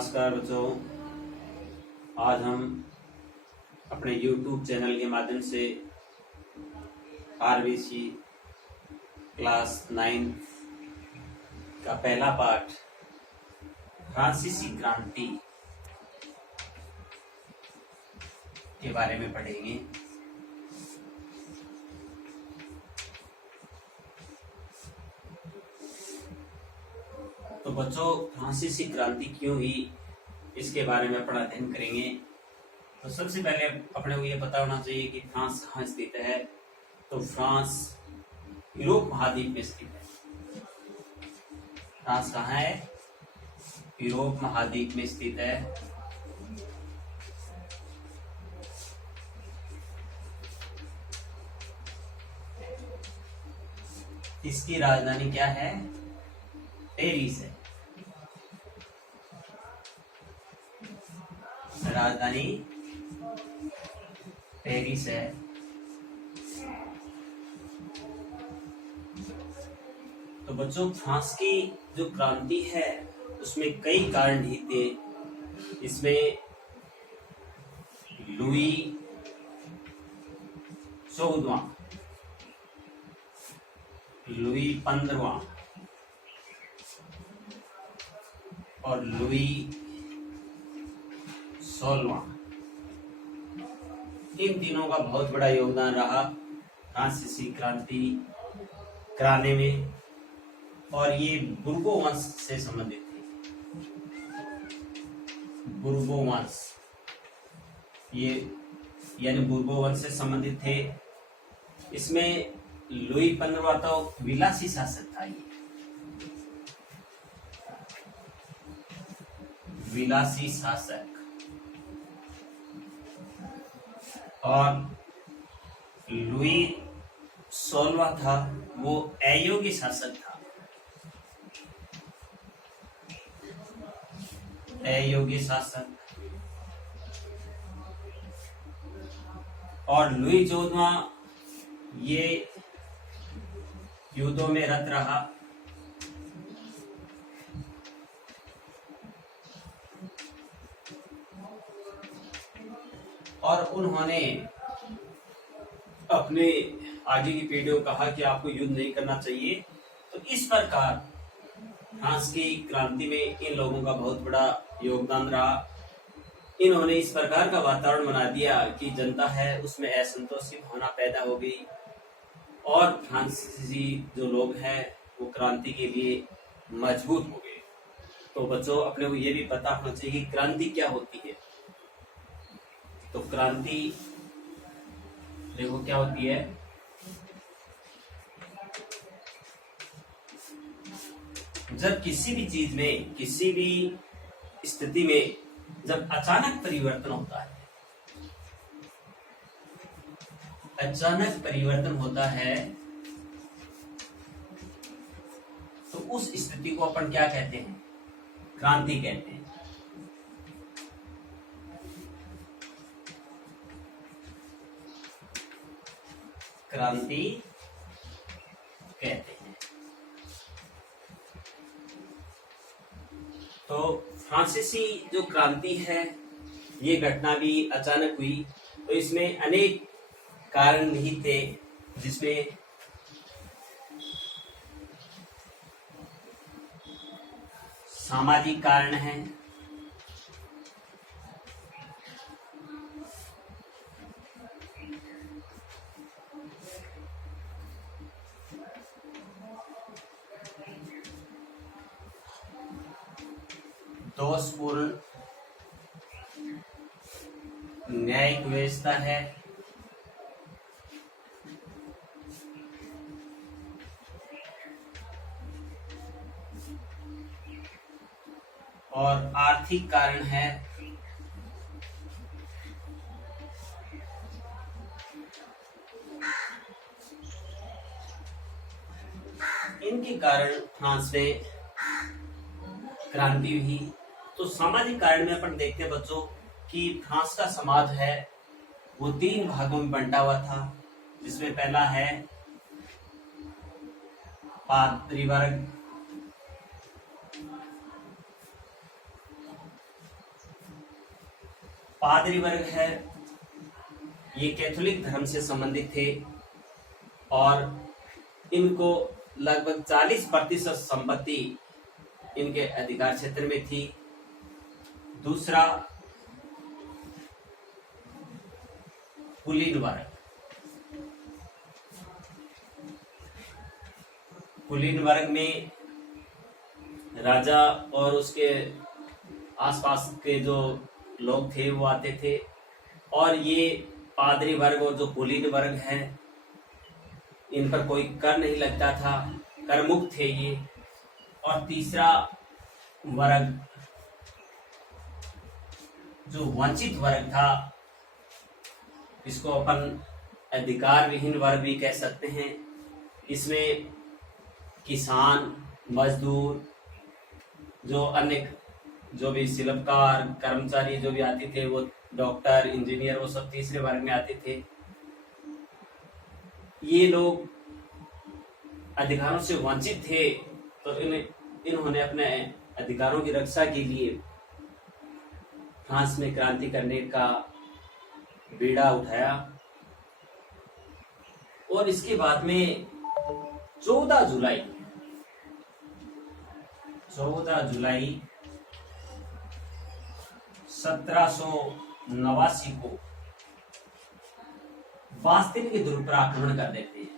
नमस्कार बच्चों। आज हम अपने YouTube चैनल के माध्यम से आरबीसी क्लास 9 का पहला पाठ फ्रांसीसी क्रांति के बारे में पढ़ेंगे। तो बच्चों, फ्रांसीसी क्रांति क्यों हुई इसके बारे में अपना अध्ययन करेंगे। तो सबसे पहले अपने को ये पता होना चाहिए कि फ्रांस कहाँ स्थित है। तो फ्रांस यूरोप महाद्वीप में स्थित है। फ्रांस कहाँ है? यूरोप महाद्वीप में स्थित है। इसकी राजधानी क्या है? पेरिस है। राजधानी पेरिस है। तो बच्चों, फ्रांस की जो क्रांति है उसमें कई कारण ही थे। इसमें लुई 14वां, लुई 15वां और लुई 16वां, इन तीनों का बहुत बड़ा योगदान रहा फ्रांसीसी क्रांति कराने में। और ये बुर्बो वंश से संबंधित थे। बुर्बो वंश, ये यानी बुर्बो वंश से संबंधित थे। इसमें लुई 15वां तो विलासी शासक था। ये विलासी शासक, और लुई 16वां था वो अयोग्य शासक था। अयोग्य शासक। और लुई 14वां ये युद्धों में रत रहा। और उन्होंने अपने आगे की पीढ़ियों को कहा कि आपको युद्ध नहीं करना चाहिए। तो इस प्रकार फ्रांस की क्रांति में इन लोगों का बहुत बड़ा योगदान रहा। इन्होंने इस प्रकार का वातावरण बना दिया कि जनता है उसमें असंतोष की भावना पैदा हो गई। और फ्रांसीसी जो लोग हैं वो क्रांति के लिए मजबूत हो गए। तो बच्चों, अपने को ये भी पता होना चाहिए कि क्रांति क्या होती है। तो क्रांति देखो क्या होती है। जब किसी भी चीज में, किसी भी स्थिति में जब अचानक परिवर्तन होता है, अचानक परिवर्तन होता है, तो उस स्थिति को अपन क्या कहते हैं? क्रांति कहते हैं। क्रांति कहते हैं। तो फ्रांसीसी जो क्रांति है ये घटना भी अचानक हुई। तो इसमें अनेक कारण निहित थे, जिसमें सामाजिक कारण हैं, दोषपूर्ण न्यायिक व्यवस्था है, और आर्थिक कारण है। इनके कारण फ्रांस में क्रांति हुई। तो सामाजिक कारण में अपन देखते हैं बच्चों कि फ्रांस का समाज है वो 3 भागों में बंटा हुआ था। जिसमें पहला है पाद्री वर्ग, पादरी वर्ग है, ये कैथोलिक धर्म से संबंधित थे और इनको लगभग 40% संपत्ति इनके अधिकार क्षेत्र में थी। दूसरा कुलीन वर्ग। कुलीन वर्ग में राजा और उसके आसपास के जो लोग थे वो आते थे, और ये पादरी वर्ग और जो कुलीन वर्ग है इन पर कोई कर नहीं लगता था, कर मुक्त थे ये। और तीसरा वर्ग जो वंचित वर्ग था, इसको अपन अधिकार विहीन वर्ग भी कह सकते हैं। इसमें किसान, मजदूर, जो अन्य जो भी शिल्पकार, कर्मचारी जो भी आते थे, वो डॉक्टर, इंजीनियर, वो सब तीसरे वर्ग में आते थे। ये लोग अधिकारों से वंचित थे, तो इन्होंने अपने अधिकारों की रक्षा के लिए फ्रांस में क्रांति करने का बीड़ा उठाया। और इसके बाद में 14 जुलाई 1789 को बास्तिल के दुर्ग पर आक्रमण कर देते हैं।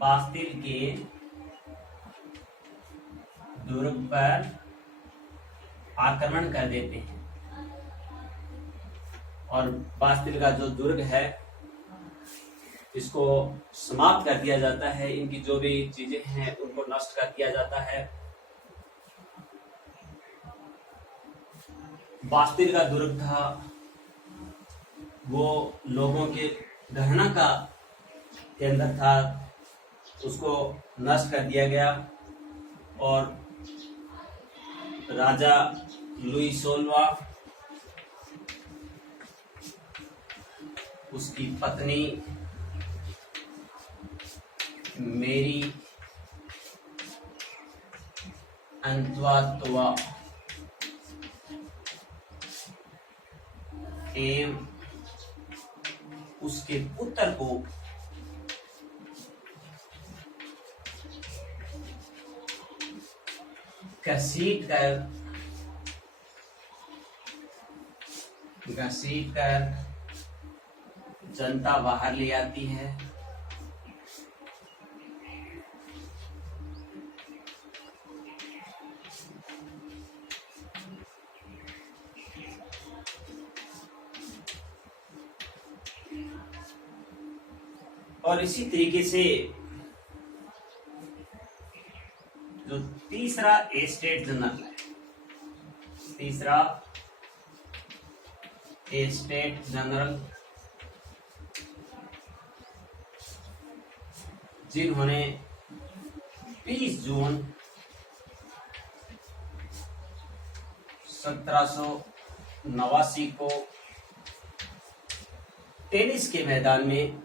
बास्तिल के दुर्ग पर आक्रमण कर देते हैं और बास्तिल का जो दुर्ग है इसको समाप्त कर दिया जाता है। इनकी जो भी चीजें हैं उनको नष्ट कर दिया जाता है। बास्तिल का दुर्ग था वो लोगों के गहना का केंद्र था, उसको नष्ट कर दिया गया और राजा लुई 16वां, उसकी पत्नी मेरी अंतवातवा एवं उसके पुत्र को घसीट कर जनता बाहर ले आती है। और इसी तरीके से जो तीसरा एस्टेट जनरल है, तीसरा एस्टेट जनरल, जिन्होंने 20 जून 1789 को टेनिस के मैदान में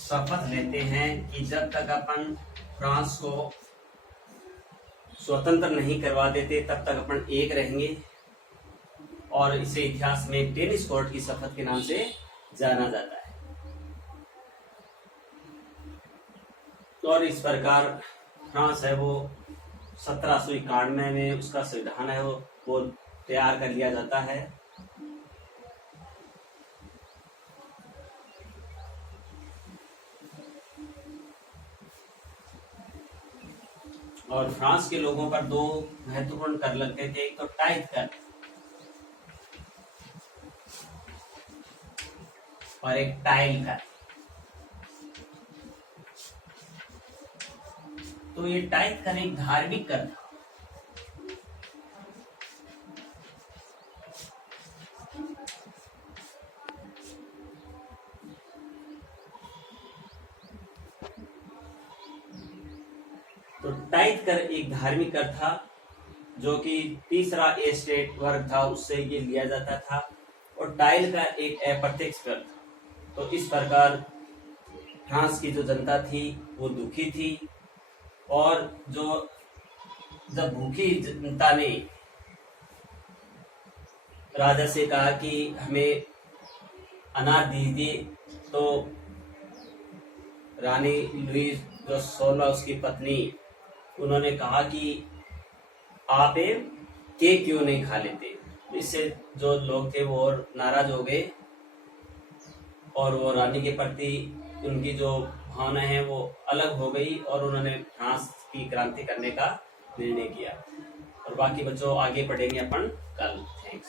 शपथ लेते हैं कि जब तक अपन फ्रांस को स्वतंत्र नहीं करवा देते तब तक अपन एक रहेंगे, और इसे इतिहास में टेनिस कोर्ट की शपथ के नाम से जाना जाता है। और इस प्रकार फ्रांस है वो 1791 में उसका संविधान है वो तैयार कर लिया जाता है। और फ्रांस के लोगों पर 2 महत्वपूर्ण कर लगते थे, एक तो टाइथ कर और एक टाइल कर। तो ये टाइथ कर एक धार्मिक कर था। तो टाइथ कर एक धार्मिक कर था जो कि तीसरा एस्टेट वर्ग था उससे ये लिया जाता था, और टाइल का एक अप्रत्यक्ष कर था। तो इस प्रकार फ्रांस की जो जनता थी वो दुखी थी, और जो जब भूखी जनता ने राजा से कहा कि हमें अनाज दीजिए, तो रानी लुईस जो 16 उसकी पत्नी, उन्होंने कहा कि आप केक क्यों नहीं खा लेते। इससे जो लोग थे वो और नाराज हो गए, और वो रानी के प्रति उनकी जो भावना है वो अलग हो गई, और उन्होंने फ्रांस की क्रांति करने का निर्णय किया। और बाकी बच्चों आगे पढ़ेंगे अपन कल। थैंक्स।